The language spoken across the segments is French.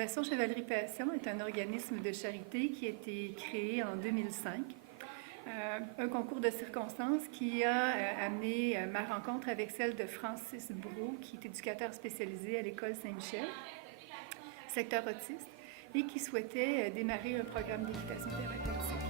Fondation Chevalerie Passion est un organisme de charité qui a été créé en 2005. Un concours de circonstances qui a amené ma rencontre avec celle de Francis Brault, qui est éducateur spécialisé à l'École Saint-Michel, secteur autiste, et qui souhaitait démarrer un programme d'équitation thérapeutique.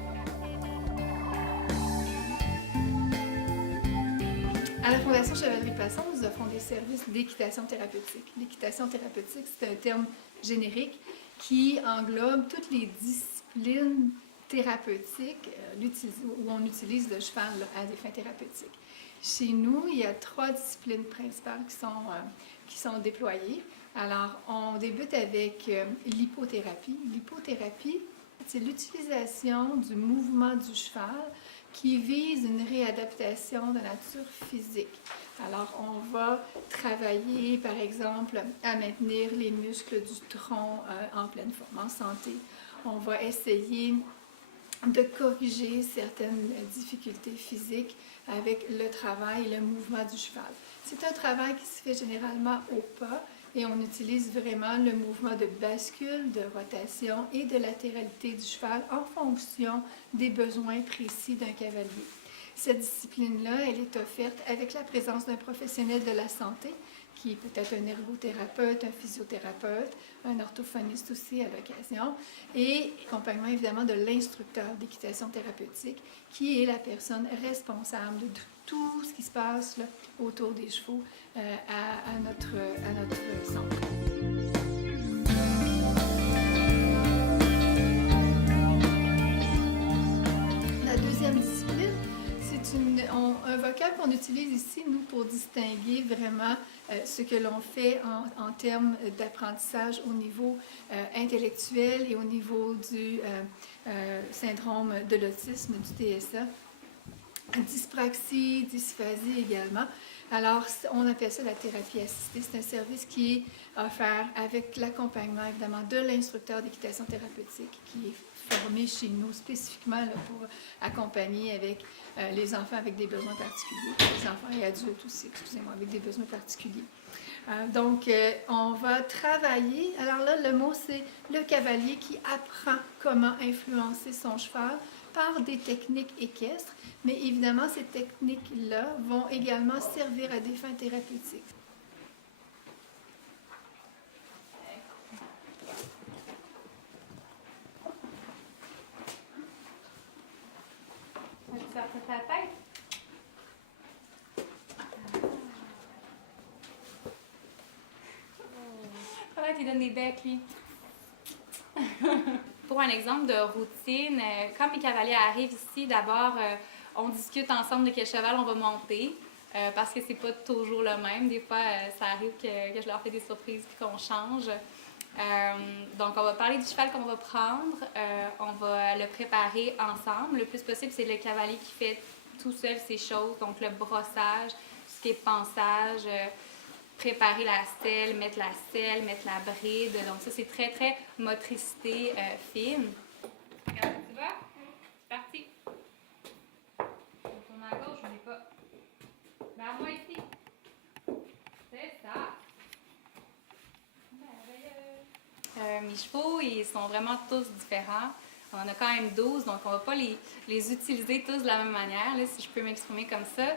À la Fondation Chevalerie Passion, nous offrons des services d'équitation thérapeutique. L'équitation thérapeutique, c'est un terme générique qui englobe toutes les disciplines thérapeutiques où on utilise le cheval à des fins thérapeutiques. Chez nous, il y a 3 disciplines principales qui sont déployées. Alors, on débute avec l'hypothérapie. L'hypothérapie, c'est l'utilisation du mouvement du cheval qui vise une réadaptation de nature physique. Alors, on va travailler, par exemple, à maintenir les muscles du tronc en pleine forme, en santé. On va essayer de corriger certaines difficultés physiques avec le travail et le mouvement du cheval. C'est un travail qui se fait généralement au pas et on utilise vraiment le mouvement de bascule, de rotation et de latéralité du cheval en fonction des besoins précis d'un cavalier. Cette discipline-là, elle est offerte avec la présence d'un professionnel de la santé, qui peut être un ergothérapeute, un physiothérapeute, un orthophoniste aussi à l'occasion, et accompagnement évidemment de l'instructeur d'équitation thérapeutique, qui est la personne responsable de tout ce qui se passe là, autour des chevaux à notre centre. La deuxième discipline, c'est un vocable qu'on utilise ici, nous, pour distinguer vraiment ce que l'on fait en termes d'apprentissage au niveau intellectuel et au niveau du syndrome de l'autisme, du TSA. Dyspraxie, dysphasie également. Alors, on appelle ça la thérapie assistée. C'est un service qui est offert avec l'accompagnement, évidemment, de l'instructeur d'équitation thérapeutique qui est formé chez nous spécifiquement là, pour accompagner avec les enfants avec des besoins particuliers, les enfants et adultes aussi, excusez-moi, avec des besoins particuliers. Donc, on va travailler. Alors là, le mot, c'est le cavalier qui apprend comment influencer son cheval par des techniques équestres, mais évidemment, ces techniques-là vont également servir à des fins thérapeutiques. Tu sors ta tête? Faudrait qu'il donne des becs, lui. Pour un exemple de routine, quand mes cavaliers arrivent ici, d'abord, on discute ensemble de quel cheval on va monter, parce que c'est pas toujours le même. Des fois, ça arrive que je leur fais des surprises et qu'on change. Donc, on va parler du cheval qu'on va prendre, on va le préparer ensemble. Le plus possible, c'est le cavalier qui fait tout seul ces choses, donc le brossage, tout ce qui est pansage, préparer la selle, mettre la bride. Donc ça, c'est très, très motricité fine. Regarde, tu vas? C'est parti. Tourne à gauche, on n'est pas. Vers moi ici. C'est ça. Mes chevaux, ils sont vraiment tous différents. On en a quand même 12, donc on ne va pas les utiliser tous de la même manière, là, si je peux m'exprimer comme ça.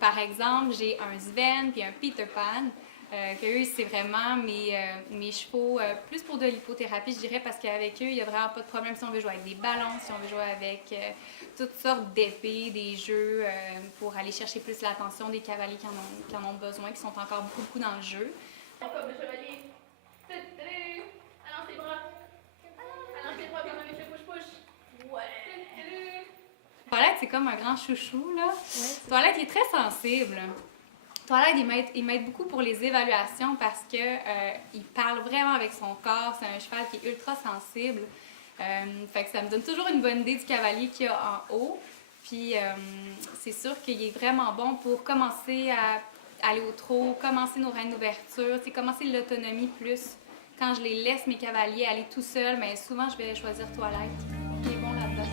Par exemple, j'ai un Sven puis un Peter Pan, que eux, c'est vraiment mes chevaux, plus pour de l'hypothérapie, je dirais, parce qu'avec eux, il n'y a vraiment pas de problème si on veut jouer avec des ballons, si on veut jouer avec toutes sortes d'épées, des jeux, pour aller chercher plus l'attention des cavaliers qui en ont besoin, qui sont encore beaucoup dans le jeu. Comme le chevalier. Allons les bras. Allons les bras comme un monsieur push-push. Ouais. Toilette, c'est comme un grand chouchou, là. Ouais, Toilette, il est très sensible. Toilette, il m'aide beaucoup pour les évaluations parce que il parle vraiment avec son corps. C'est un cheval qui est ultra sensible. Fait que ça me donne toujours une bonne idée du cavalier qu'il y a en haut. Puis, c'est sûr qu'il est vraiment bon pour commencer à aller au trot, commencer nos rênes d'ouverture, commencer l'autonomie plus. Quand je les laisse, mes cavaliers, aller tout seuls, mais souvent, je vais choisir Toilette, qui est bon là-dedans.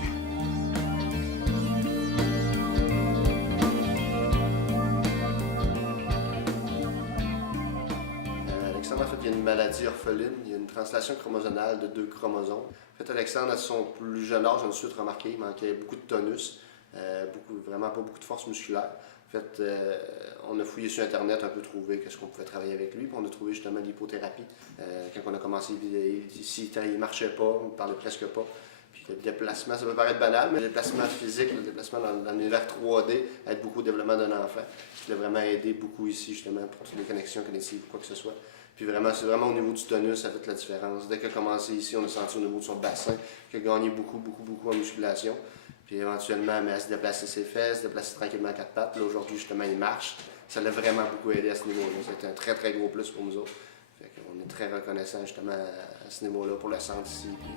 Alexandre a fait il y a une maladie orpheline, il y a une translation chromosomale de 2 chromosomes. En fait, Alexandre, à son plus jeune âge, on a tout de suite remarqué, il manquait beaucoup de tonus, vraiment pas beaucoup de force musculaire. En fait, on a fouillé sur Internet un peu, trouvé qu'est-ce qu'on pouvait travailler avec lui, puis on a trouvé justement l'hypothérapie. Quand on a commencé, il ne marchait pas, il ne parlait presque pas. Puis le déplacement, ça peut paraître banal, mais le déplacement physique, le déplacement dans l'univers 3D aide beaucoup au développement d'un enfant. Ce qui l'a vraiment aidé beaucoup ici, justement, pour toutes les connexions cognitives, quoi que ce soit. Puis vraiment, c'est vraiment au niveau du tonus, ça fait la différence. Dès qu'il a commencé ici, on a senti au niveau de son bassin qu'il a gagné beaucoup en musculation. Puis éventuellement, mais à se déplacer ses fesses, se déplacer tranquillement à 4 pattes. Là, aujourd'hui, justement, il marche. Ça l'a vraiment beaucoup aidé à ce niveau-là. C'était un très gros plus pour nous autres. Fait qu'on est très reconnaissants, justement, à ce niveau-là pour le centre ici, puis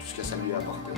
tout ce que ça lui a apporté.